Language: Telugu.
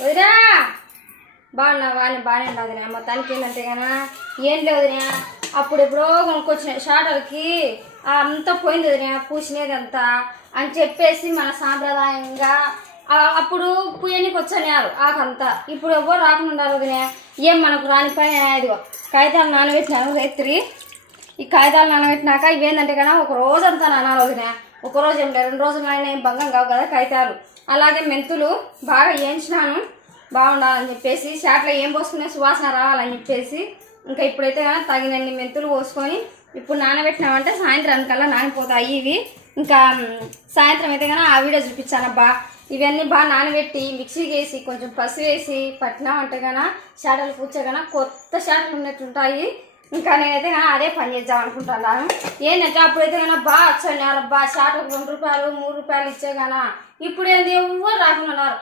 వదినా బాగున్నావా అని బాగానే ఉండదునా. మొత్తానికి ఏంటంటే కదా ఏం లేదునా, అప్పుడు ఎప్పుడో కొనుక్కొచ్చిన షాటర్కి అంతా పోయింది వదినా, పూసినదంతా అని చెప్పేసి మన సాంప్రదాయంగా అప్పుడు పుయ్యనికి వచ్చారు ఆకంతా. ఇప్పుడు ఎవరు రాకుండా ఉండాలి వదినా. ఏం మనకు రాని పని ఇదిగో కాగితాలు నానబెట్టినాను రైత్రి. ఈ కాగితాలు నానబెట్టినాక ఇవేంటంటే కదా ఒక రోజంతా నానాలి వదినా. ఒక రోజు ఏం లేదు 2 రోజులు నాయన ఏం భంగం కావు కదా కాగితాలు. అలాగే మెంతులు బాగా వేయించినాను బాగుండాలని చెప్పేసి, షాట్లో ఏం పోసుకునే సువాసన రావాలని చెప్పేసి. ఇంకా ఇప్పుడైతే కదా తగినన్ని మెంతులు పోసుకొని ఇప్పుడు నానబెట్టినామంటే సాయంత్రానికల్లా నానిపోతాయి ఇవి. ఇంకా సాయంత్రం అయితే కదా ఆ వీడియో చూపించానబ్బా. ఇవన్నీ బాగా నానబెట్టి మిక్సీకి వేసి కొంచెం పసుపు వేసి పట్టినామంటే కన్నా షాటలు కూర్చో కన్నా కొత్త షాటలు ఉన్నట్టుంటాయి. ఇంకా నేనైతే కానీ అదే పని చేద్దాం అనుకుంటున్నాను. ఏంటంటే అప్పుడైతే కన్నా బాగా వచ్చాను అబ్బా, షాటకు 2 రూపాయలు 3 రూపాయలు ఇచ్చే కన్నా ఇప్పుడు ఏంది ఎవరు రాకుండా ఉన్నారు.